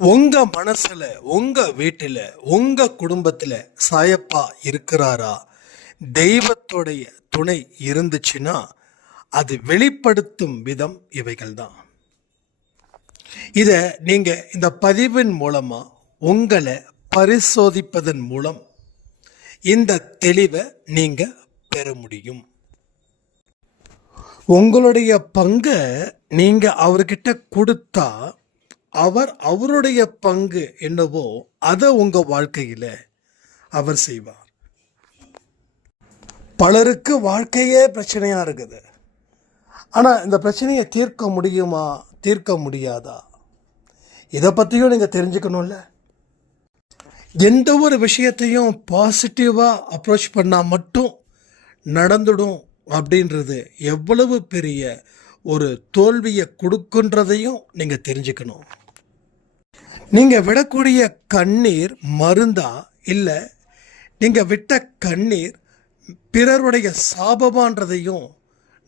உங்க மனசுல, உங்க வீட்டில, உங்க குடும்பத்துல சாயப்பா இருக்கிறாரா? தெய்வத்துடைய துணை இருந்துச்சுன்னா அது வெளிப்படுத்தும் விதம் இவைகள் தான். இத நீங்க இந்த பதிவின் மூலமா உங்களை பரிசோதிப்பதன் மூலம் இந்த தெளிவை நீங்க பெற முடியும். உங்களுடைய பங்கை நீங்க அவர்கிட்ட கொடுத்தா அவர் அவருடைய பங்கு என்னவோ அதை உங்க வாழ்க்கையில அவர் செய்வார். பலருக்கு வாழ்க்கையே பிரச்சனையா இருக்குது. ஆனா இந்த பிரச்சனையை தீர்க்க முடியுமா, தீர்க்க முடியாதா, இதை பத்தியும் நீங்க தெரிஞ்சுக்கணும்ல. எந்த ஒரு விஷயத்தையும் பாசிட்டிவா அப்ரோச் பண்ணா மட்டும் நடந்துடும் அப்படின்றது எவ்வளவு பெரிய ஒரு தோல்வியை கொடுக்குன்றதையும் நீங்க தெரிஞ்சுக்கணும். நீங்க விடக்கூடிய கண்ணீர் மருந்தா, இல்ல நீங்க விட்ட கண்ணீர் பிறருடைய சாபமான்றதையும்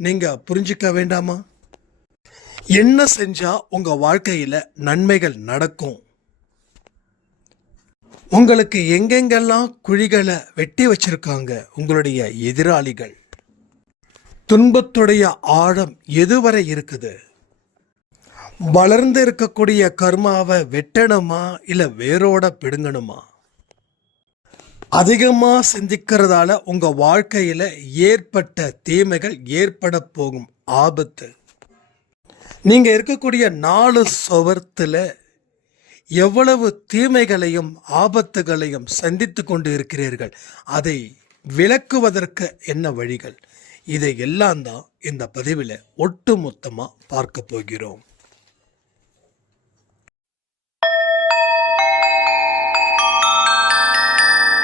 நீங்க புரிஞ்சுக்க வேண்டாமா? என்ன செஞ்சா உங்க வாழ்க்கையில நன்மைகள் நடக்கும்? உங்களுக்கு எங்கெங்கெல்லாம் குழிகளை வெட்டி வச்சிருக்காங்க உங்களுடைய எதிராளிகள்? துன்பத்துடைய ஆழம் எதுவரை இருக்குது? வளர்ந்து இருக்கக்கூடிய கர்மாவை வெட்டணுமா, இல்ல வேரோட பிடுங்கணுமா? அதிகமா சிந்திக்கிறதால உங்க வாழ்க்கையில ஏற்பட்ட தீமைகள், ஏற்பட போகும் ஆபத்து, நீங்க இருக்கக்கூடிய 4 சுவர்த்துல எவ்வளவு தீமைகளையும் ஆபத்துகளையும் சந்தித்து கொண்டு இருக்கிறீர்கள், அதை விளக்குவதற்கு என்ன வழிகள், இதை எல்லாம் தான் இந்த பதிவில் ஒட்டு மொத்தமா பார்க்க போகிறோம்.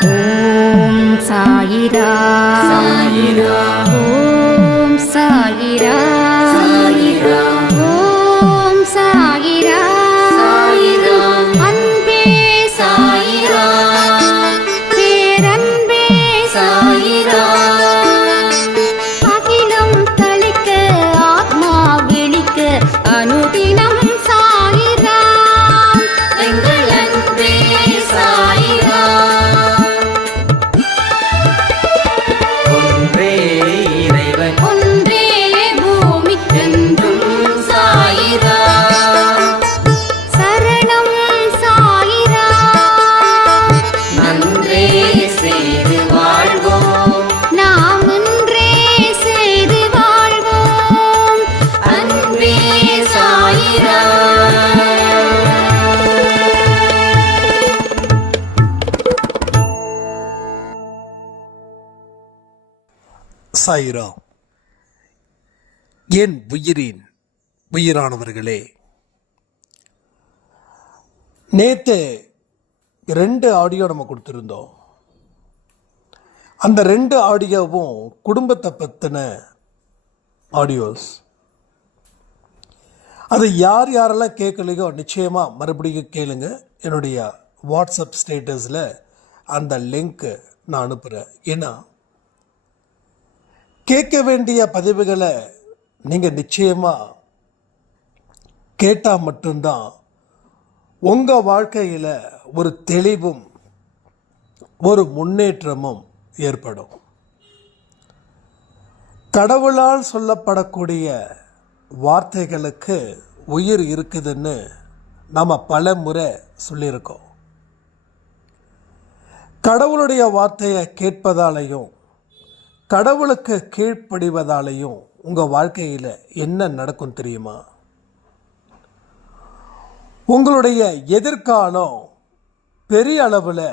ஓம் சாயிரா சாயிரா, ஓம் சாயிரா சாயிரா, ஓம் சாயிரா சாயிரா, அன்பே சாயிரா, பேரன்பே சாயிரா, அகிலம் தளிக்க ஆத்மா விழிக்க அனுதினம் சாயிரா, எங்கள் அன்பே சாயிரா. சாயிரா. என் உயிரின் உயிரானவர்களே, நேற்று 2 ஆடியோ நம்ம கொடுத்துருந்தோம். அந்த 2 ஆடியோவும் குடும்பத்தை பற்றின ஆடியோஸ். அது யார் யாரெல்லாம் கேட்கலையோ நிச்சயமாக மறுபடியும் கேளுங்க. என்னுடைய வாட்ஸ்அப் ஸ்டேட்டஸில் அந்த லிங்க் நான் அனுப்புகிறேன். ஏன்னா கேட்க வேண்டிய பதிவுகளை நீங்கள் நிச்சயமாக கேட்டால் மட்டும்தான் உங்கள் வாழ்க்கையில் ஒரு தெளிவும் ஒரு முன்னேற்றமும் ஏற்படும். கடவுளால் சொல்லப்படக்கூடிய வார்த்தைகளுக்கு உயிர் இருக்குதுன்னு நாம் பல முறை சொல்லியிருக்கோம். கடவுளுடைய வார்த்தையை கேட்பதாலையும் கடவுளுக்கு கீழ்ப்படிவதாலையும் உங்கள் வாழ்க்கையில் என்ன நடக்கும் தெரியுமா? உங்களுடைய எதிர்காலம் பெரிய அளவில்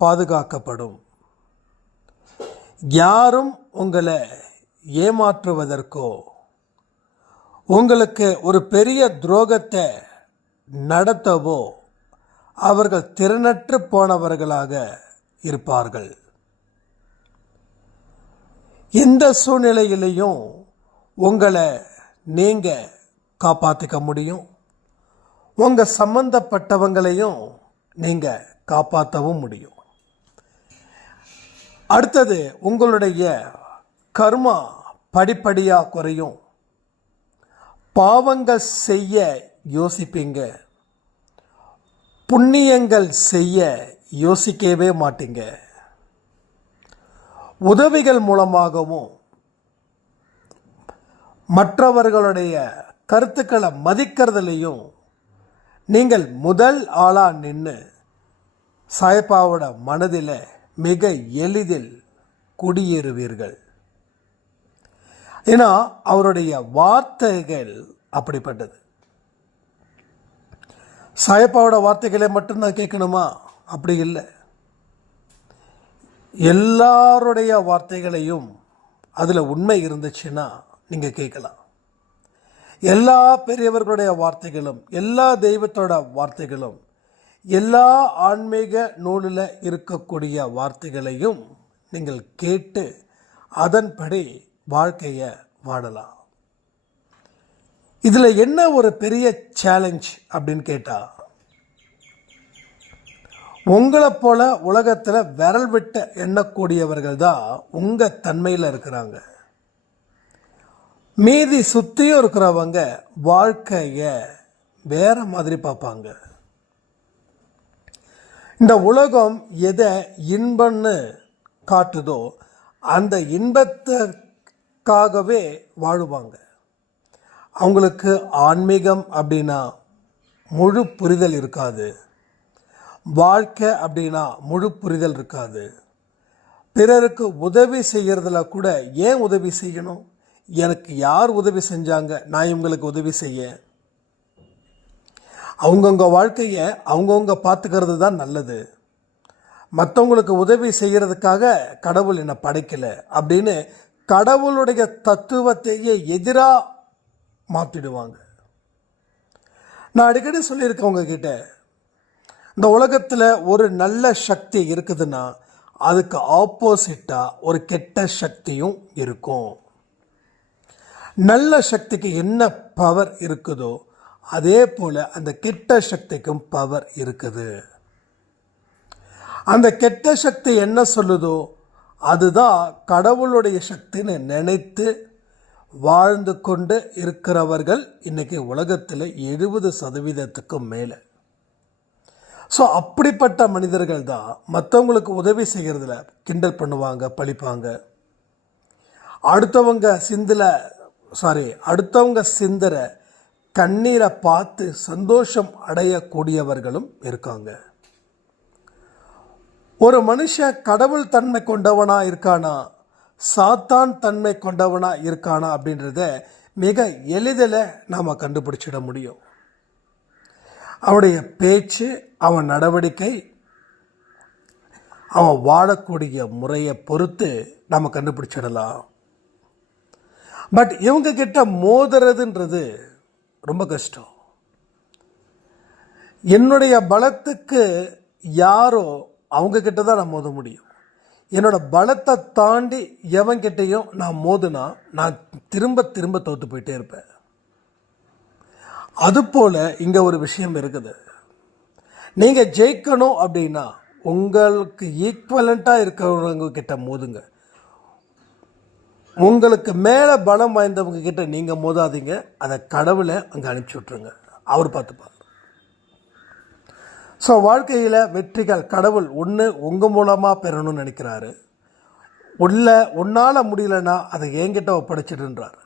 பாதுகாக்கப்படும். யாரும் உங்களை ஏமாற்றுவதற்கோ உங்களுக்கு ஒரு பெரிய துரோகத்தை நடத்தவோ அவர்கள் திறனற்று போனவர்களாக இருப்பார்கள். எந்த சூழ்நிலையிலையும் உங்களை நீங்கள் காப்பாற்றிக்க முடியும். உங்கள் சம்பந்தப்பட்டவங்களையும் நீங்கள் காப்பாற்றவும் முடியும். அடுத்தது, உங்களுடைய கர்மா படிப்படியாக குறையும். பாவங்கள் செய்ய யோசிப்பீங்க. புண்ணியங்கள் செய்ய யோசிக்கவே மாட்டீங்க. உதவிகள் மூலமாகவும் மற்றவர்களுடைய கருத்துக்களை மதிக்கிறதுலையும் நீங்கள் முதல் ஆளாக நின்று சாய்பாவோட மனதில் மிக எளிதில் குடியேறுவீர்கள். ஏன்னா அவருடைய வார்த்தைகள் அப்படிப்பட்டது. சாயப்பாவோட வார்த்தைகளை மட்டும்தான் கேட்கணுமா? அப்படி இல்லை. எல்லாருடைய வார்த்தைகளையும் அதில் உண்மை இருந்துச்சுன்னா நீங்கள் கேட்கலாம். எல்லா பெரியவர்களுடைய வார்த்தைகளும், எல்லா தெய்வத்தோட வார்த்தைகளும், எல்லா ஆன்மீக நூலில் இருக்கக்கூடிய வார்த்தைகளையும் நீங்கள் கேட்டு அதன்படி வாழ்க்கையை வாழலாம். இதில் என்ன ஒரு பெரிய சேலஞ்ச் அப்படின்னு கேட்டால், உங்களை போல உலகத்தில் விரல் விட்டு எண்ணக்கூடியவர்கள் தான் உங்கள் தன்மையில் இருக்கிறாங்க. மீதி சுற்றியும் இருக்கிறவங்க வாழ்க்கையை வேற மாதிரி பார்ப்பாங்க. இந்த உலகம் எதை இன்பம்னு காட்டுதோ அந்த இன்பத்துக்காகவே வாழுவாங்க. அவங்களுக்கு ஆன்மீகம் அப்படின்னா முழு புரிதல் இருக்காது. வாழ்க்கை அப்படின்னா முழு புரிதல் இருக்காது. பிறருக்கு உதவி செய்கிறதுல கூட ஏன் உதவி செய்யணும்? எனக்கு யார் உதவி செஞ்சாங்க, நான் இவங்களுக்கு உதவி செய்ய? அவங்கவுங்க வாழ்க்கையை அவங்கவுங்க பார்த்துக்கிறது தான் நல்லது. மற்றவங்களுக்கு உதவி செய்கிறதுக்காக கடவுள் என்னை படைக்கலை அப்படின்னு கடவுளுடைய தத்துவத்தையே எதிராக மாற்றிடுவாங்க. நான் அடிக்கடி சொல்லியிருக்கேன் உங்ககிட்ட, இந்த உலகத்தில் ஒரு நல்ல சக்தி இருக்குதுன்னா அதுக்கு ஆப்போசிட்டாக ஒரு கெட்ட சக்தியும் இருக்கும். நல்ல சக்திக்கு என்ன பவர் இருக்குதோ அதே போல் அந்த கெட்ட சக்திக்கும் பவர் இருக்குது. அந்த கெட்ட சக்தி என்ன சொல்லுதோ அதுதான் கடவுளுடைய சக்தின்னு நினைத்து வாழ்ந்து கொண்டு இருக்கிறவர்கள் இன்றைக்கி உலகத்தில் 70% மேலே. ஸோ அப்படிப்பட்ட மனிதர்கள் தான் மற்றவங்களுக்கு உதவி செய்கிறதுல கிண்டல் பண்ணுவாங்க, பழிப்பாங்க. அடுத்தவங்க சிந்துற கண்ணீரை பார்த்து சந்தோஷம் அடையக்கூடியவர்களும் இருக்காங்க. ஒரு மனுஷன் கடவுள் தன்மை கொண்டவனா இருக்கானா, சாத்தான் தன்மை கொண்டவனா இருக்கானா அப்படின்றத மிக எளிதில் நாம் கண்டுபிடிச்சிட முடியும். அவனுடைய பேச்சு, அவன் நடவடிக்கை, அவன் வாழக்கூடிய முறையை பொறுத்து நம்ம கண்டுபிடிச்சிடலாம். பட் இவங்க கிட்ட மோதுறதுன்றது ரொம்ப கஷ்டம். என்னுடைய பலத்துக்கு யாரோ அவங்க கிட்ட தான் நான் மோத முடியும். என்னோட பலத்தை தாண்டி எவன்கிட்டையும் நான் மோதுனா நான் திரும்ப திரும்ப தோற்று போயிட்டே இருப்பேன். அதுபோல் இங்கே ஒரு விஷயம் இருக்குது. நீங்கள் ஜெயிக்கணும் அப்படின்னா உங்களுக்கு ஈக்குவலண்ட்டாக இருக்கிறவங்க கிட்ட மோதுங்க. உங்களுக்கு மேலே பலம் வாய்ந்தவங்க கிட்ட நீங்கள் மோதாதீங்க. அதை கடவுளை அங்கே அனுப்பிச்சி விட்ருங்க, அவர் பார்த்துப்பார். ஸோ வாழ்க்கையில் வெற்றிகள் கடவுள் ஒன்று உங்கள் மூலமாக பெறணும்னு நினைக்கிறாரு. உன்னால் முடியலன்னா அதை என்கிட்ட ஒப்படைச்சிடுன்றார்.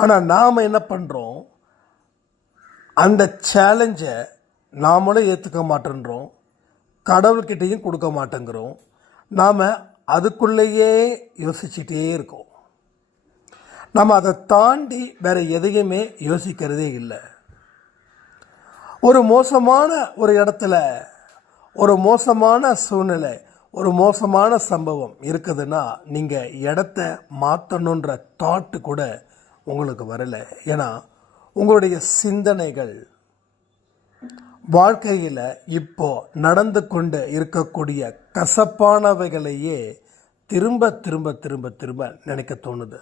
ஆனால் நாம் என்ன பண்ணுறோம், அந்த சேலஞ்சை நாமளும் ஏற்றுக்க மாட்டேன்றோம், கடவுள்கிட்டையும் கொடுக்க மாட்டேங்கிறோம். நாம் அதுக்குள்ளேயே யோசிச்சுட்டே இருக்கோம். நம்ம அதை தாண்டி வேறு எதையுமே யோசிக்கிறதே இல்லை. ஒரு மோசமான ஒரு இடத்துல ஒரு மோசமான சூழ்நிலை, ஒரு மோசமான சம்பவம் இருக்குதுன்னா நீங்கள் இடத்த மாற்றணுன்ற தாட்டு கூட உங்களுக்கு வரலை. ஏன்னா உங்களுடைய சிந்தனைகள் வாழ்க்கையில் இப்போ நடந்து கொண்டு இருக்கக்கூடிய கசப்பானவைகளையே திரும்ப திரும்ப திரும்ப திரும்ப நினைக்க தோணுது.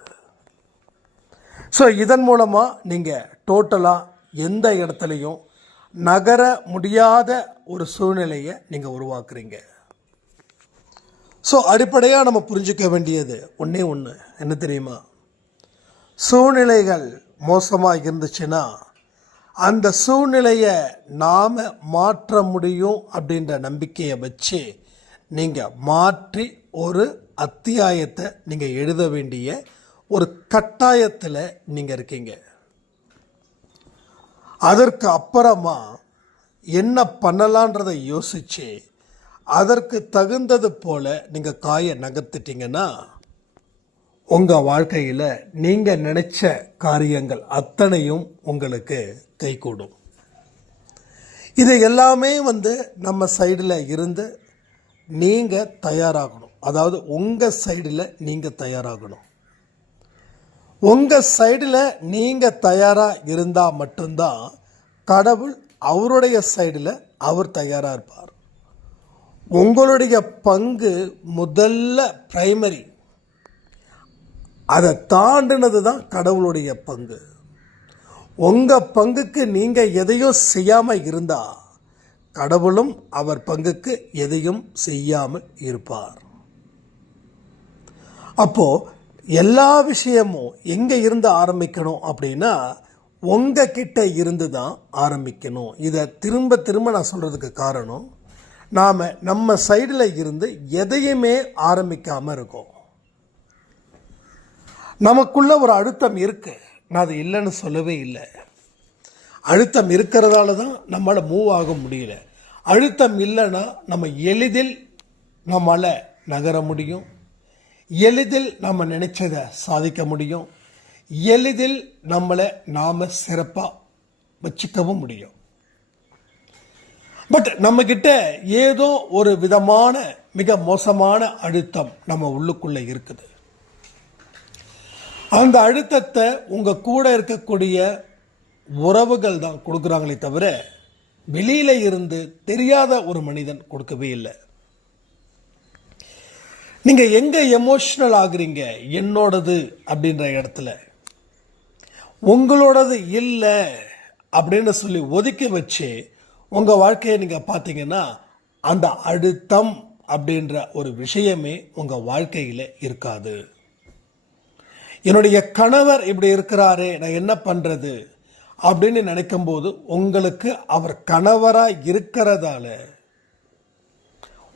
ஸோ இதன் மூலமாக நீங்கள் டோட்டலாக எந்த இடத்துலையும் நகர முடியாத ஒரு சூழ்நிலையை நீங்கள் உருவாக்குறீங்க. ஸோ அடிப்படையாக நம்ம புரிஞ்சுக்க வேண்டியது ஒன்றே ஒன்று, என்ன தெரியுமா? சூழ்நிலைகள் மோசமாக இருந்துச்சுன்னா அந்த சூழ்நிலையை நாம் மாற்ற முடியும் அப்படின்ற நம்பிக்கையை வச்சு நீங்கள் மாற்றி ஒரு அத்தியாயத்தை நீங்கள் எழுத வேண்டிய ஒரு கட்டாயத்தில் நீங்கள் இருக்கீங்க. அதற்கு அப்புறமா என்ன பண்ணலான்றதை யோசித்து அதற்கு தகுந்தது போல் நீங்கள் காயை நகர்த்திட்டீங்கன்னா உங்கள் வாழ்க்கையில் நீங்கள் நினச்ச காரியங்கள் அத்தனையும் உங்களுக்கு கைகூடும். இது எல்லாமே நம்ம சைடில் இருந்து நீங்கள் தயாராகணும். அதாவது உங்கள் சைடில் நீங்கள் தயாராகணும். உங்கள் சைடில் நீங்கள் தயாராக இருந்தால் மட்டும்தான் கடவுள் அவருடைய சைடில் அவர் தயாராக இருப்பார். உங்களுடைய பங்கு முதல்ல பிரைமரி. அதை தாண்டினது தான் கடவுளுடைய பங்கு. உங்கள் பங்குக்கு நீங்கள் எதையும் செய்யாமல் இருந்தால் கடவுளும் அவர் பங்குக்கு எதையும் செய்யாமல் இருப்பார். அப்போது எல்லா விஷயமும் எங்கே இருந்து ஆரம்பிக்கணும் அப்படின்னா உங்ககிட்ட இருந்து தான் ஆரம்பிக்கணும். இதை திரும்ப திரும்ப நான் சொல்கிறதுக்கு காரணம், நாம் நம்ம சைடில் இருந்து எதையுமே ஆரம்பிக்காமல் இருக்கோம். நமக்குள்ள ஒரு அழுத்தம் இருக்குது, நான் அது இல்லைன்னு சொல்லவே இல்லை. அழுத்தம் இருக்கிறதால தான் நம்மளால் மூவ் ஆக முடியல. அழுத்தம் இல்லைன்னா நம்ம எளிதில் நம்மளால் நகர முடியும், எளிதில் நம்ம நினைச்சதை சாதிக்க முடியும், எளிதில் நம்மளை நாம் சிறப்பாக வச்சுக்கவும் முடியும். பட் நம்மக்கிட்ட ஏதோ ஒரு விதமான மிக மோசமான அழுத்தம் நம்ம உள்ளுக்குள்ளே இருக்குது. அந்த அழுத்தத்தை உங்கள் கூட இருக்கக்கூடிய உறவுகள் தான் கொடுக்குறாங்களே தவிர வெளியில இருந்து தெரியாத ஒரு மனிதன் கொடுக்கவே இல்லை. நீங்கள் எங்கே எமோஷ்னல் ஆகுறீங்க, என்னோடது அப்படின்ற இடத்துல உங்களோடது இல்லை அப்படின்னு சொல்லி ஒதுக்கி வச்சு உங்கள் வாழ்க்கையை நீங்கள் பார்த்தீங்கன்னா அந்த அழுத்தம் அப்படின்ற ஒரு விஷயமே உங்கள் வாழ்க்கையில் இருக்காது. என்னுடைய கணவர் இப்படி இருக்கிறாரே, நான் என்ன பண்ணுறது அப்படின்னு நினைக்கும் போது உங்களுக்கு அவர் கணவராக இருக்கிறதால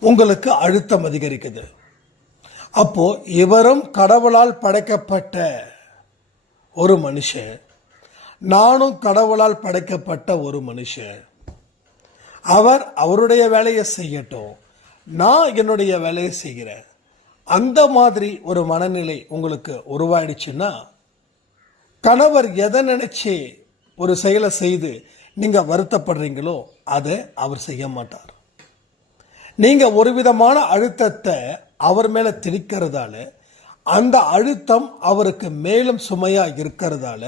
உங்களுக்கு அழுத்தம் அதிகரிக்குது. அப்போ இவரும் கடவுளால் படைக்கப்பட்ட ஒரு மனுஷன், நானும் கடவுளால் படைக்கப்பட்ட ஒரு மனுஷன். அவர் அவருடைய வேலையை செய்யட்டும், நான் என்னுடைய வேலையை செய்கிறேன். அந்த மாதிரி ஒரு மனநிலை உங்களுக்கு உருவாயிடுச்சுன்னா கணவர் எதை நினைச்சு ஒரு செயலை செய்து நீங்க வருத்தப்படுறீங்களோ அதை அவர் செய்ய மாட்டார். நீங்க ஒரு விதமான அழுத்தத்தை அவர் மேல திணிக்கிறதால அந்த அழுத்தம் அவருக்கு மேலும் சுமையா இருக்கிறதால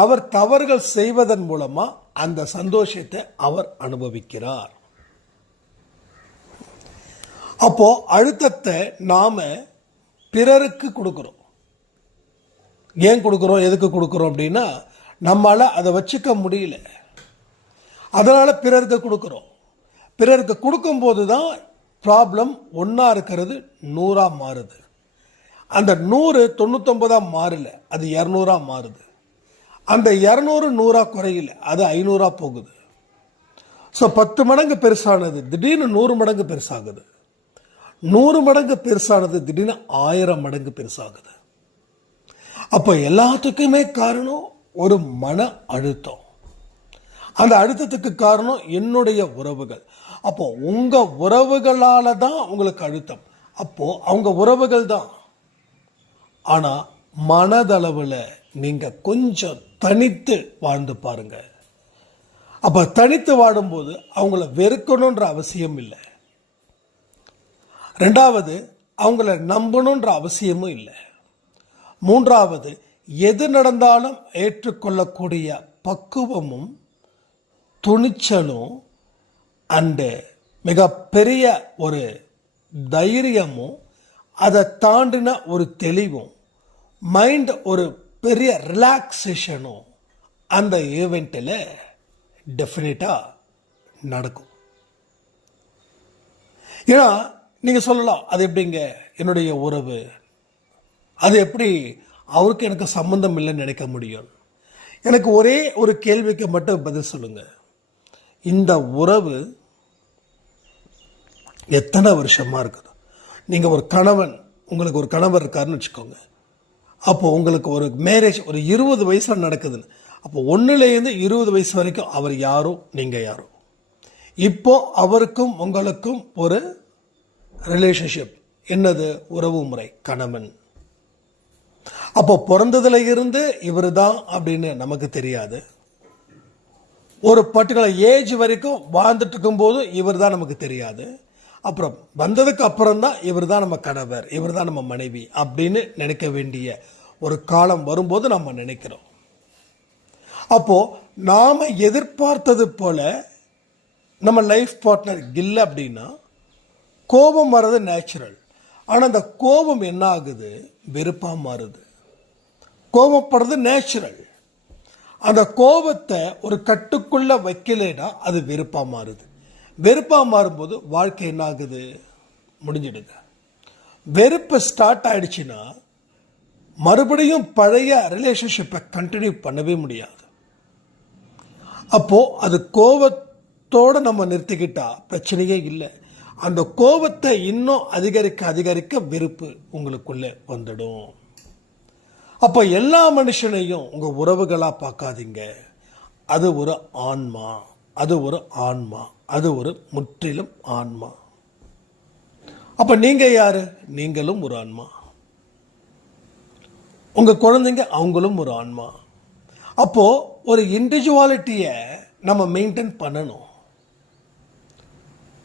அவர் தவறுகள் செய்வதன் மூலமா அந்த சந்தோஷத்தை அவர் அனுபவிக்கிறார். அப்போ அழுத்தத்தை நாம பிறருக்கு கொடுக்கிறோம். ஏன் கொடுக்கிறோம், எதுக்கு கொடுக்கிறோம் அப்படின்னா நம்மளால அதை வச்சுக்க முடியல, அதனால பிறருக்கு கொடுக்கிறோம். பிறருக்கு கொடுக்கும்போது தான் ப்ராப்ளம் ஒன்றா இருக்கிறது 100ஆ மாறுது. அந்த 100 99ஆ மாறல, அது 200ஆ மாறுது. அந்த 200 100ஆ குறையில, அது 500ஆ போகுது. ஸோ 10 மடங்கு பெருசானது திடீர்னு 100 மடங்கு பெருசாகுது, 100 மடங்கு பெருசானது திடீர்னு 1000 மடங்கு பெருசாகுது. அப்போ எல்லாத்துக்குமே காரணம் ஒரு மன அழுத்தம். அந்த அழுத்தத்துக்கு காரணம் என்னுடைய உறவுகள். அப்போ உங்க உறவுகளால தான் உங்களுக்கு அழுத்தம். அப்போ அவங்க உறவுகள் தான். ஆனா மனதளவில் நீங்க கொஞ்சம் தனித்து வாழ்ந்து பாருங்க. அப்ப தனித்து வாழும்போது அவங்கள வெறுக்கணுன்ற அவசியம் இல்லை. ரெண்டாவது, அவங்கள நம்பணுன்ற அவசியமும் இல்லை. மூன்றாவது, எது நடந்தாலும் ஏற்றுக்கொள்ளக்கூடிய பக்குவமும் துணிச்சலும் அண்டு மிகப்பெரிய ஒரு தைரியமும் அதை தாண்டின ஒரு தெளிவும் மைண்ட் ஒரு பெரிய ரிலாக்ஸேஷனும் அந்த ஈவெண்ட்டில் டெஃபினட்டாக நடக்கும். ஏன்னா நீங்கள் சொல்லலாம், அது எப்படிங்க என்னுடைய உறவு, அது எப்படி அவருக்கு எனக்கு சம்பந்தம் இல்லைன்னு நினைக்க முடியும். எனக்கு ஒரே ஒரு கேள்விக்கு மட்டும் பதில் சொல்லுங்க. இந்த உறவு எத்தனை வருஷமா இருக்குது? நீங்க ஒரு கணவன், உங்களுக்கு ஒரு கணவர் இருக்காருன்னு வச்சுக்கோங்க. அப்போ உங்களுக்கு ஒரு மேரேஜ் ஒரு 20 வயசுல நடக்குதுன்னு, அப்போ 1லேருந்து 20 வயசு வரைக்கும் அவர் யாரோ நீங்க யாரோ. இப்போ அவருக்கும் உங்களுக்கும் ஒரு ரிலேஷன்ஷிப், என்னது? உறவு முறை, கணவன். அப்போ பிறந்ததுல இருந்து இவர் தான் அப்படின்னு நமக்கு தெரியாது. ஒரு பர்டிகுலர் ஏஜ் வரைக்கும் வாழ்ந்துட்டு இருக்கும்போது இவர் தான் நமக்கு தெரியாது. அப்புறம் வந்ததுக்கு அப்புறம் தான் இவர் தான் நம்ம கணவர், இவர் தான் நம்ம மனைவி அப்படின்னு நினைக்க வேண்டிய ஒரு காலம் வரும்போது நம்ம நினைக்கிறோம். அப்போ நாம எதிர்பார்த்தது போல நம்ம லைஃப் பார்ட்னர் இல்லை அப்படின்னா கோபம் வர்றது நேச்சுரல். ஆனால் அந்த கோபம் என்ன ஆகுது? வெறுப்பாக மாறுது. கோபப்படுறது நேச்சுரல். அந்த கோபத்தை ஒரு கட்டுக்குள்ள வைக்கலைன்னா அது வெறுப்பாக மாறுது. வெறுப்பாக மாறும்போது வாழ்க்கை என்ன ஆகுது? முடிஞ்சிடுது. வெறுப்பு ஸ்டார்ட் ஆயிடுச்சுன்னா மறுபடியும் பழைய ரிலேஷன்ஷிப்பை கண்டினியூ பண்ணவே முடியாது. அப்போ அது கோபத்தோடு நம்ம நிறுத்திக்கிட்டா பிரச்சனையே இல்லை. அந்த கோபத்தை இன்னும் அதிகரிக்க அதிகரிக்க வெறுப்பு உங்களுக்குள்ள வந்துடும். அப்போ எல்லா மனுஷனையும் உங்க உறவுகளா பார்க்காதீங்க. அது ஒரு ஆன்மா, அது ஒரு ஆன்மா, அது ஒரு முற்றிலும் ஆன்மா. அப்ப நீங்க யாரு? நீங்களும் ஒரு ஆன்மா. உங்க குழந்தைங்க அவங்களும் ஒரு ஆன்மா. அப்போ ஒரு இண்டிவிஜுவாலிட்டியை நம்ம மெயின்டைன் பண்ணணும்.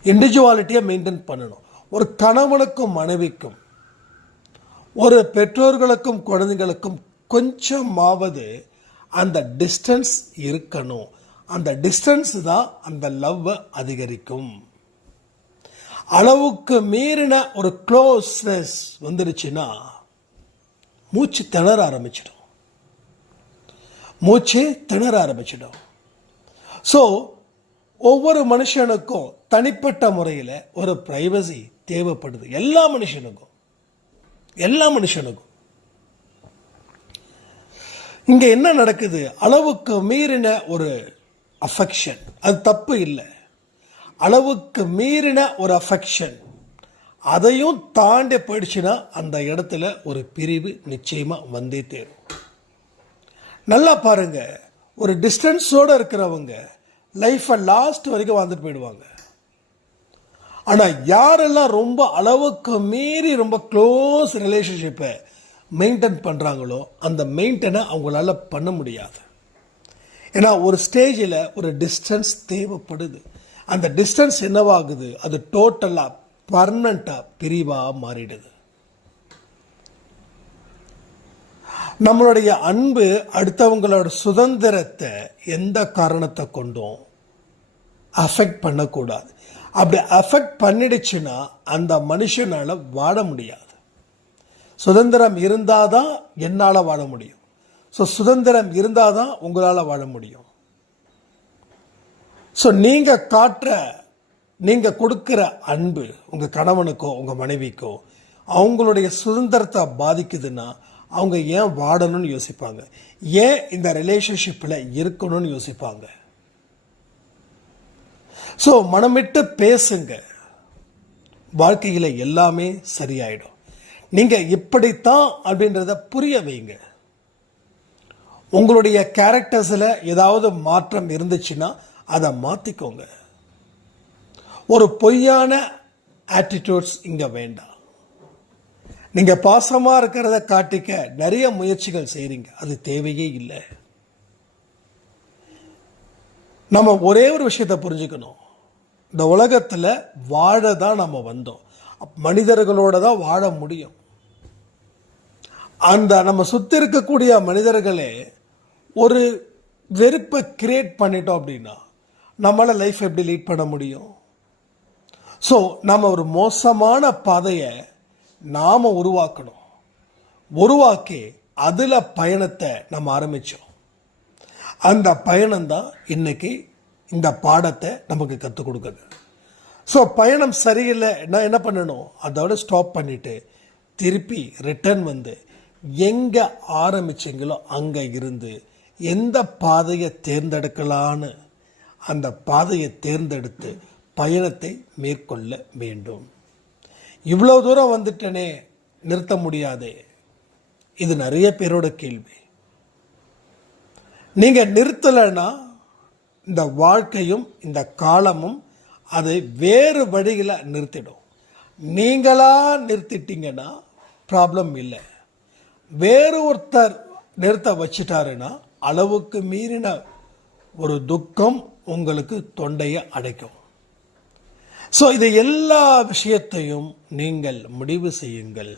இண்டிவிஜுவாலிட்டியை மெயின்டைன் பண்ணணும். ஒரு கணவனுக்கும் மனைவிக்கும், ஒரு பெற்றோர்களுக்கும் குழந்தைகளுக்கும் கொஞ்சமாவது அந்த டிஸ்டன்ஸ் இருக்கணும். அந்த டிஸ்டன்ஸ் தான் அந்த லவ் அதிகரிக்கும். அளவுக்கு மீறின ஒரு க்ளோஸ்னஸ் வந்துருச்சுன்னா மூச்சு திணற ஆரம்பிச்சிடும். மூச்சு திணற ஆரம்பிச்சிடும். ஸோ ஒவ்வொரு மனுஷனுக்கும் தனிப்பட்ட முறையில் ஒரு பிரைவசி தேவைப்படுது. எல்லா மனுஷனுக்கும். இங்க என்ன நடக்குது? அளவுக்கு மீறின ஒரு அஃபெக்ஷன், அது தப்பு இல்லை. அளவுக்கு மீறின ஒரு அஃபெக்ஷன், அதையும் தாண்டி போயிடுச்சுன்னா அந்த இடத்துல ஒரு பிரிவு நிச்சயமா வந்தே தேரும். நல்லா பாருங்க, ஒரு டிஸ்டன்ஸோட இருக்கிறவங்க லைஃபை லாஸ்ட் வரைக்கும் வாழ்ந்துட்டு போயிடுவாங்க. ஆனா யாரெல்லாம் ரொம்ப அளவுக்கு மீறி ரொம்ப க்ளோஸ் ரிலேஷன்ஷிப்பை மெயின்டைன் பண்றாங்களோ அந்த மெயின்டைனை அவங்களால பண்ண முடியாது. ஏன்னா ஒரு ஸ்டேஜில் ஒரு டிஸ்டன்ஸ் தேவைப்படுது. அந்த டிஸ்டன்ஸ் என்னவாகுது? அது டோட்டலா பர்மனண்டா பிரிவா மாறிடுது. நம்மளுடைய அன்பு அடுத்தவங்களோட சுதந்திரத்தை எந்த காரணத்தை கொண்டும் அஃபெக்ட் பண்ணக்கூடாது. அப்படி அஃபெக்ட் பண்ணிடுச்சுன்னா அந்த மனுஷனால வாழ முடியாது. சுதந்திரம் இருந்தாதான் என்னால் வாழ முடியும். ஸோ சுதந்திரம் இருந்தாதான் உங்களால் வாழ முடியும். ஸோ நீங்க கொடுக்கிற அன்பு உங்க கணவனுக்கோ உங்க மனைவிக்கோ அவங்களுடைய சுதந்திரத்தை பாதிக்குதுன்னா அவங்க ஏன் வாழணும்னு யோசிப்பாங்க, ஏன் இந்த ரிலேஷன்ஷிப்பில் இருக்கணும்னு யோசிப்பாங்க. ஸோ மனமிட்டு பேசுங்க, வாழ்க்கையில் எல்லாமே சரியாயிடும். நீங்க இப்படித்தான் அப்படின்றத புரிய வைங்க. உங்களுடைய கேரக்டர்ஸில் ஏதாவது மாற்றம் இருந்துச்சுன்னா அதை மாற்றிக்கோங்க. ஒரு பொய்யான ஆட்டிடியூட்ஸ் இங்கே வேண்டாம். நீங்கள் பாசமாக இருக்கிறத காட்டிக்க நிறைய முயற்சிகள் செய்கிறீங்க, அது தேவையே இல்லை. நம்ம ஒரே ஒரு விஷயத்தை புரிஞ்சுக்கணும், இந்த உலகத்தில் வாழ தான் நம்ம வந்தோம், மனிதர்களோட தான் வாழ முடியும். அந்த நம்ம சுற்றி இருக்கக்கூடிய மனிதர்களே ஒரு வெறுப்பை கிரியேட் பண்ணிட்டோம் அப்படின்னா நம்மளால் லைஃப் எப்படி லீட் பண்ண முடியும்? ஸோ நம்ம ஒரு மோசமான பாதையை நாம் உருவாக்கணும். உருவாக்கி அதில் பயணத்தை நம்ம ஆரம்பித்தோம். அந்த பயணம்தான் இன்னைக்கு இந்த பாடத்தை நமக்கு கற்றுக் கொடுக்குது. ஸோ பயணம் சரியில்லை, நான் என்ன பண்ணணும்? அதோட ஸ்டாப் பண்ணிவிட்டு திருப்பி ரிட்டர்ன் வந்து எங்கே ஆரம்பிச்சிங்களோ அங்கே இருந்து எந்த பாதையை தேர்ந்தெடுக்கலான்னு அந்த பாதையை தேர்ந்தெடுத்து பயணத்தை மேற்கொள்ள வேண்டும். இவ்வளோ தூரம் வந்துட்டனே, நிறுத்த முடியாதே, இது நிறைய பேரோட கேள்வி. நீங்கள் நிறுத்தலைன்னா இந்த வாழ்க்கையும் இந்த காலமும் அதை வேறு வழியில் நிறுத்திடும். நீங்களா நிறுத்திட்டீங்கன்னா ப்ராப்ளம் இல்லை. வேறு ஒருத்தர் நிறுத்த வச்சிட்டாருன்னா அளவுக்கு மீறின ஒரு துக்கம் உங்களுக்கு தொண்டையை அடைக்கும். ஸோ இது எல்லா விஷயத்தையும் நீங்கள் முடிவு செய்யுங்கள்.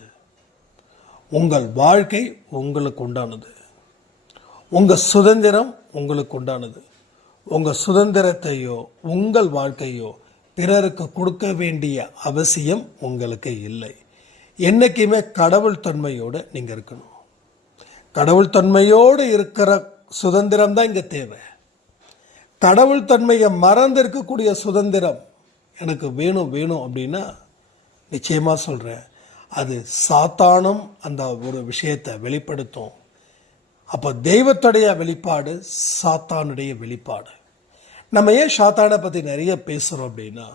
உங்கள் வாழ்க்கை உங்களுக்கு உண்டானது, உங்கள் சுதந்திரம் உங்களுக்கு உண்டானது. உங்கள் சுதந்திரத்தையோ உங்கள் வாழ்க்கையோ பிறருக்கு கொடுக்க வேண்டிய அவசியம் உங்களுக்கு இல்லை. என்றைக்குமே கடவுள் தன்மையோடு நீங்கள் இருக்கணும். கடவுள் தன்மையோடு இருக்கிற சுதந்திரம் தான் இங்கே தேவை. கடவுள் தன்மையை மறந்து இருக்கக்கூடிய சுதந்திரம் எனக்கு வேணும் வேணும் அப்படின்னா நிச்சயமாக சொல்கிறேன், அது சாத்தானும் அந்த ஒரு விஷயத்தை வெளிப்படுத்தும். அப்போ தெய்வத்துடைய வெளிப்பாடு சாத்தானுடைய வெளிப்பாடு. நம்ம ஏன் சாத்தானை பற்றி நிறைய பேசுகிறோம் அப்படின்னா,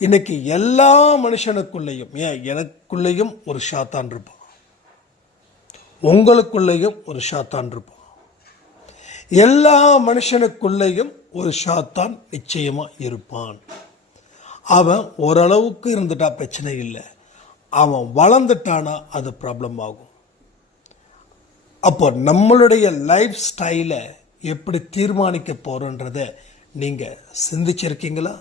இன்னைக்கு எல்லா மனுஷனுக்குள்ளேயும், ஏன் எனக்குள்ளேயும் ஒரு சாத்தான் இருப்பான், உங்களுக்குள்ளேயும் ஒரு சாத்தான் இருப்பான். எல்லா மனுஷனுக்குள்ளேயும் ஒரு சாத்தான் நிச்சயமாக இருப்பான். அவன் ஓரளவுக்கு இருந்துட்டா பிரச்சனை இல்லை, அவன் வளர்ந்துட்டானா அது ப்ராப்ளம் ஆகும். அப்போ நம்மளுடைய லைஃப் ஸ்டைலை எப்படி தீர்மானிக்க போகிறோன்றதை நீங்கள் சிந்திச்சிருக்கீங்களா?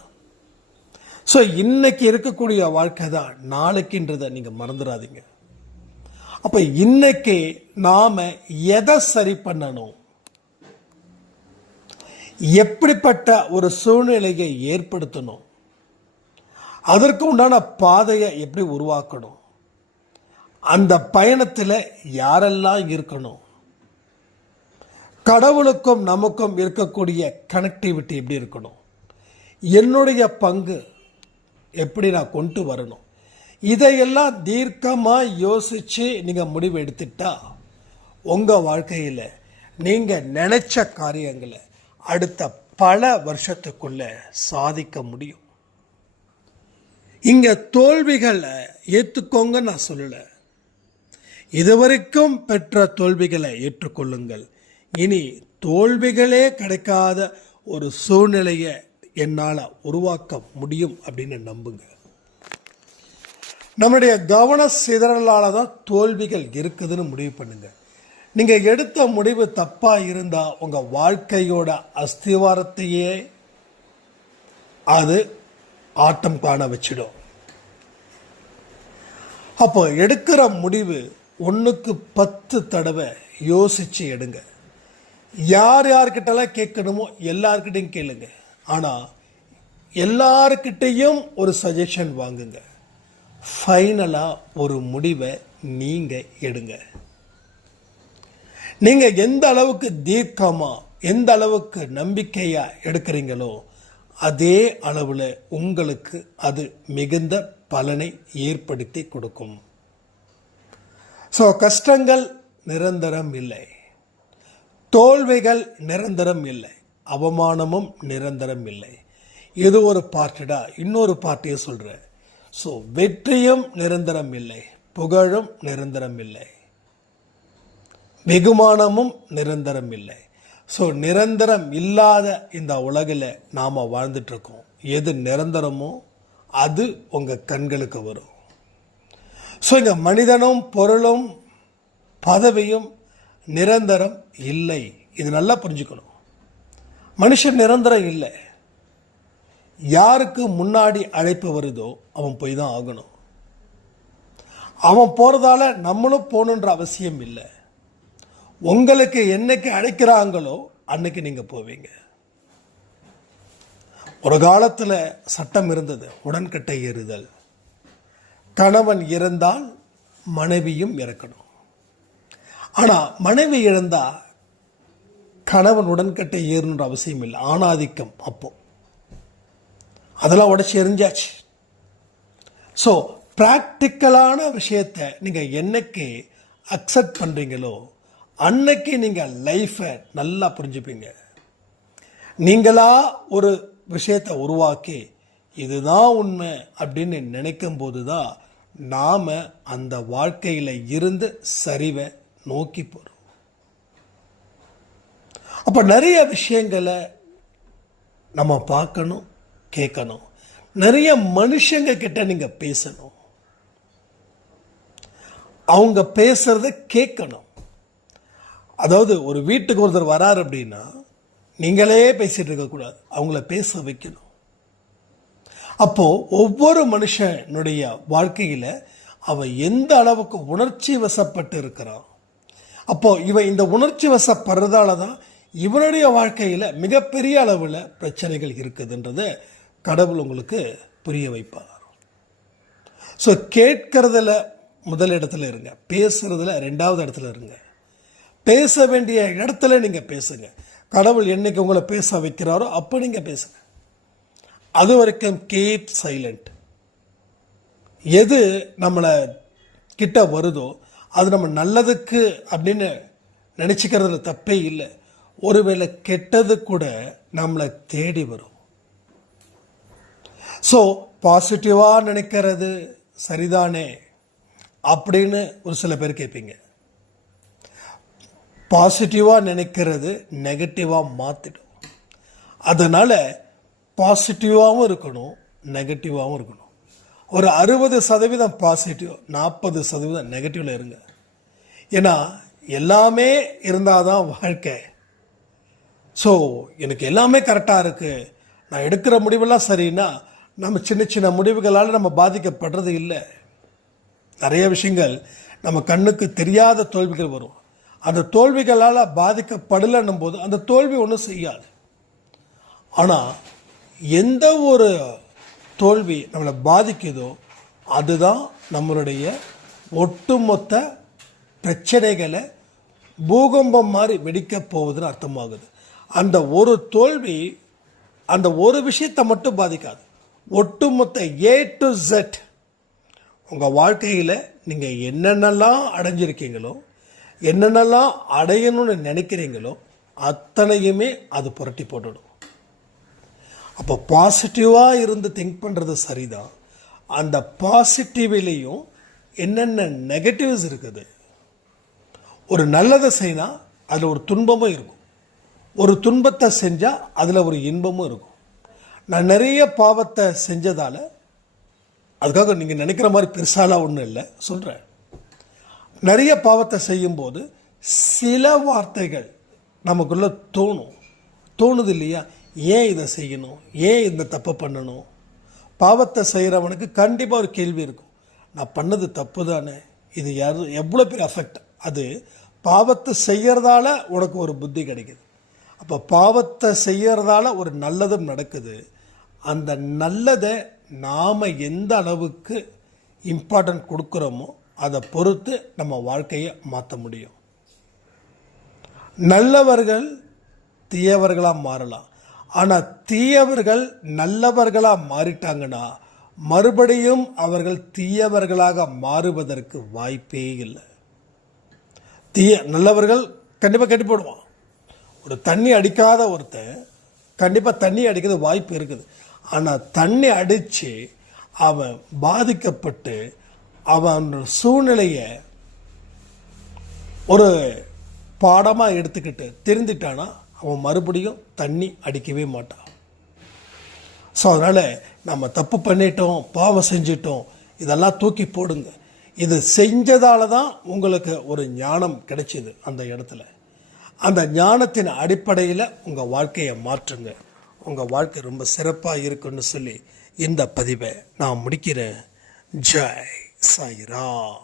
ஸோ இன்னைக்கு இருக்கக்கூடிய வாழ்க்கை தான் நாளைக்குன்றதை நீங்கள் மறந்துடாதீங்க. அப்போ இன்னைக்கு நாம் எதை சரி பண்ணணும், எப்படிப்பட்ட ஒரு சூழ்நிலையை ஏற்படுத்தணும், அதற்கு உண்டான பாதையை எப்படி உருவாக்கணும், அந்த பயணத்தில் யாரெல்லாம் இருக்கணும், கடவுளுக்கும் நமக்கும் இருக்கக்கூடிய கனெக்டிவிட்டி எப்படி இருக்கணும், என்னுடைய பங்கு எப்படி நான் கொண்டு வரணும், இதையெல்லாம் தீர்க்கமாக யோசித்து நீங்கள் முடிவு எடுத்துட்டா உங்கள் வாழ்க்கையில் நீங்கள் நினைச்ச காரியங்களை அடுத்த பல வருஷத்துக்குள்ள சாதிக்க முடியும். இங்கே தோல்விகளை ஏற்றுக்கோங்க நான் சொல்லலை, இதுவரைக்கும் பெற்ற தோல்விகளை ஏற்றுக்கொள்ளுங்கள். இனி தோல்விகளே கிடைக்காத ஒரு சூழ்நிலையை என்னால் உருவாக்க முடியும் அப்படின்னு நம்புங்க. நம்முடைய கவன சிதறலால் தான் தோல்விகள் இருக்குதுன்னு முடிவு பண்ணுங்க. நீங்கள் எடுத்த முடிவு தப்பாக இருந்தால் உங்கள் வாழ்க்கையோட அஸ்திவாரத்தையே அது ஆட்டம் காண வச்சிடும். அப்போ எடுக்கிற முடிவு 1க்கு 10 தடவை யோசிச்சு எடுங்க. யார் யார்கிட்டலாம் கேட்கணுமோ எல்லார்கிட்டையும் கேளுங்க. ஆனால் எல்லார்கிட்டையும் ஒரு சஜஷன் வாங்குங்க. ஃபைனலாக ஒரு முடிவை நீங்கள் எடுங்க. நீங்கள் எந்த அளவுக்கு தீர்க்கமாக, எந்த அளவுக்கு நம்பிக்கையாக எடுக்கிறீங்களோ அதே அளவில் உங்களுக்கு அது மிகுந்த பலனை ஏற்படுத்தி கொடுக்கும். ஸோ கஷ்டங்கள் நிரந்தரம் இல்லை, தோல்விகள் நிரந்தரம் இல்லை, அவமானமும் நிரந்தரம் இல்லை. இது ஒரு பார்ட்டுடா. இன்னொரு பார்ட்டியை சொல்கிறேன். ஸோ வெற்றியும் நிரந்தரம் இல்லை, புகழும் நிரந்தரம் இல்லை, வெகுமானமும் நிரந்தரம் இல்லை. ஸோ நிரந்தரம் இல்லாத இந்த உலகில் நாம் வாழ்ந்துட்டுருக்கோம். எது நிரந்தரமோ அது உங்கள் கண்களுக்கு வரும். ஸோ இங்கே மனிதனும் பொருளும் பதவியும் நிரந்தரம் இல்லை. இது நல்லா புரிஞ்சுக்கணும். மனுஷன் நிரந்தரம் இல்லை. யாருக்கு முன்னாடி அழைப்பு வருதோ அவன் போய் தான் ஆகணும். அவன் போகிறதால நம்மளும் போகணுன்ற அவசியம் இல்லை. உங்களுக்கு என்னைக்கு அழைக்கிறாங்களோ அன்னைக்கு நீங்கள் போவீங்க. ஒரு காலத்தில் சட்டம் இருந்தது, உடன்கட்டை ஏறுதல். கணவன் இறந்தால் மனைவியும் இறக்கணும். ஆனால் மனைவி இழந்தால் கணவன் உடன்கட்டை ஏறணுன்ற அவசியம் இல்லை. ஆணாதிக்கம் அப்போ அதெல்லாம் உடச்சி எரிஞ்சாச்சு. ஸோ ப்ராக்டிக்கலான விஷயத்தை நீங்கள் என்னைக்கு அக்செப்ட் பண்ணுறீங்களோ அன்னைக்கு நீங்கள் லைஃப்பை நல்லா புரிஞ்சுப்பீங்க. நீங்களா ஒரு விஷயத்தை உருவாக்கி இதுதான் உண்மை அப்படின்னு நினைக்கும் போது தான் நாம் அந்த வாழ்க்கையில் இருந்து சரிவை நோக்கி போகிறோம். அப்போ நிறைய விஷயங்களை நம்ம பார்க்கணும், கேட்கணும். நிறைய மனுஷங்க கிட்ட நீங்கள் பேசணும், அவங்க பேசுறத கேட்கணும். அதாவது ஒரு வீட்டுக்கு ஒருத்தர் வராரு அப்படின்னா நீங்களே பேசிட்டு இருக்கக்கூடாது, அவங்கள பேச வைக்கணும். அப்போ ஒவ்வொரு மனுஷனுடைய வாழ்க்கையில அவன் எந்த அளவுக்கு உணர்ச்சி வசப்பட்டு இருக்கிறான், அப்போ இவன் இந்த உணர்ச்சி வசப்படுறதால தான் இவனுடைய வாழ்க்கையில மிகப்பெரிய அளவில் பிரச்சனைகள் இருக்குதுன்றதை கடவுள் உங்களுக்கு புரிய வைப்பார். ஸோ கேட்கறதுல முதல் இடத்துல இருங்க, பேசுறதுல ரெண்டாவது இடத்துல இருங்க. பேச வேண்டிய இடத்துல நீங்க பேசுங்க. கடவுள் என்னைக்கு உங்களை பேச வைக்கிறாரோ அப்போ நீங்க பேசுங்க. அது வரைக்கும் கீப் சைலண்ட். எது நம்மளை கிட்ட வருதோ அது நம்ம நல்லதுக்கு அப்படின்னு நினச்சிக்கிறதுல தப்பே இல்லை. ஒருவேளை கெட்டது கூட நம்மளை தேடி வரும். ஸோ பாசிட்டிவாக நினைக்கிறது சரிதானே அப்படின்னு ஒரு சில பேர் கேட்பீங்க. பாசிட்டிவாக நினைக்கிறது நெகட்டிவாக மாற்றிடும். அதனால் பாசிட்டிவாகவும் இருக்கணும், நெகட்டிவாகவும் இருக்கணும். ஒரு 60% பாசிட்டிவ், 40% நெகட்டிவில் இருங்க. ஏன்னா எல்லாமே இருந்தால் தான் வாழ்க்கை. ஸோ எனக்கு எல்லாமே கரெக்டாக இருக்குது, நான் எடுக்கிற முடிவெல்லாம் சரின்னா நம்ம சின்ன சின்ன முடிவுகளால் நம்ம பாதிக்கப்படுறது இல்லை. நிறைய விஷயங்கள் நம்ம கண்ணுக்கு தெரியாத தோல்விகள் வரும். அந்த தோல்விகளால் பாதிக்கப்படலைன்னும் போது அந்த தோல்வி ஒன்றும் செய்யாது. ஆனால் எந்த ஒரு தோல்வி நம்மளை பாதிக்குதோ அதுதான் நம்மளுடைய ஒட்டுமொத்த பிரச்சனைகளை பூகம்பம் மாதிரி வெடிக்கப் போவதுன்னு அர்த்தமாகுது. அந்த ஒரு தோல்வி அந்த ஒரு விஷயத்தை மட்டும் பாதிக்காது, ஒட்டுமொத்த A to Z உங்கள் வாழ்க்கையில் நீங்கள் என்னென்னலாம் அடைஞ்சிருக்கீங்களோ, என்னென்னலாம் அடையணும்னு நினைக்கிறீங்களோ அத்தனையுமே அது புரட்டி போட்டுடும். அப்போ பாசிட்டிவாக இருந்து திங்க் பண்ணுறது சரிதான். அந்த பாசிட்டிவ்லேயும் என்னென்ன நெகட்டிவ்ஸ் இருக்குது. ஒரு நல்லதை செய்யினா அதில் ஒரு துன்பமும் இருக்கும், ஒரு துன்பத்தை செஞ்சால் அதில் ஒரு இன்பமும் இருக்கும். நான் நிறைய பாவத்தை செஞ்சதால் அதுக்காக நீங்கள் நினைக்கிற மாதிரி பெருசாலாம் ஒன்றும் இல்லை சொல்கிறேன். நிறைய பாவத்தை செய்யும்போது சில வார்த்தைகள் நமக்குள்ளே தோணுது இல்லையா, ஏன் இதை செய்யணும், ஏன் இந்த தப்பை பண்ணணும். பாவத்தை செய்கிறவனுக்கு கண்டிப்பாக ஒரு கேள்வி இருக்கும், நான் பண்ணது தப்பு தானே, இது எவ்வளோ பெரிய அஃபெக்ட். அது பாவத்தை செய்கிறதால உனக்கு ஒரு புத்தி கிடைக்குது. அப்போ பாவத்தை செய்கிறதால ஒரு நல்லதும் நடக்குது. அந்த நல்லதை நாம் எந்த அளவுக்கு இம்பார்ட்டன்ட் கொடுக்குறோமோ அதை பொறுத்து நம்ம வாழ்க்கையை மாற்ற முடியும். நல்லவர்கள் தீயவர்களாக மாறலாம், ஆனால் தீயவர்கள் நல்லவர்களாக மாறிட்டாங்கன்னா மறுபடியும் அவர்கள் தீயவர்களாக மாறுவதற்கு வாய்ப்பே இல்லை. நல்லவர்கள் கண்டிப்பாக கட்டி போடுவான். ஒரு தண்ணி அடிக்காத ஒருத்தன் கண்டிப்பாக தண்ணி அடிக்கிறது வாய்ப்பு இருக்குது. ஆனால் தண்ணி அடித்து அவன் பாதிக்கப்பட்டு அவன் சூழ்நிலையை ஒரு பாடமாக எடுத்துக்கிட்டு திருந்திட்டானா அவன் மறுபடியும் தண்ணி அடிக்கவே மாட்டான். ஸோ அதனால் நம்ம தப்பு பண்ணிட்டோம், பாவம் செஞ்சிட்டோம், இதெல்லாம் தூக்கி போடுங்க. இது செஞ்சதால தான் உங்களுக்கு ஒரு ஞானம் கிடைச்சிது. அந்த இடத்துல அந்த ஞானத்தின் அடிப்படையில் உங்கள் வாழ்க்கையை மாற்றுங்க. உங்கள் வாழ்க்கை ரொம்ப சிறப்பாக இருக்குன்னு சொல்லி இந்த பதிவை நான் முடிக்கிறேன். ஜெய் சாய்ராம்.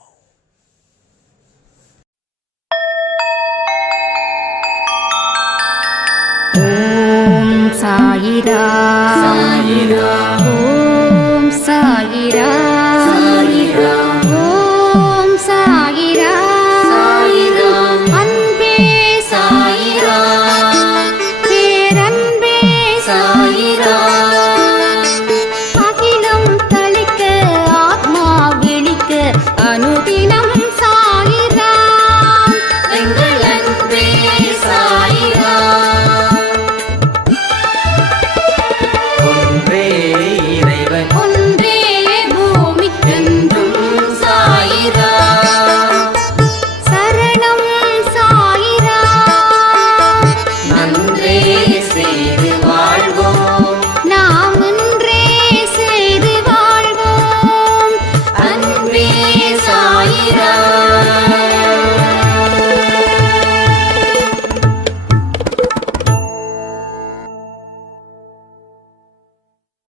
ஓம் சாயிரா.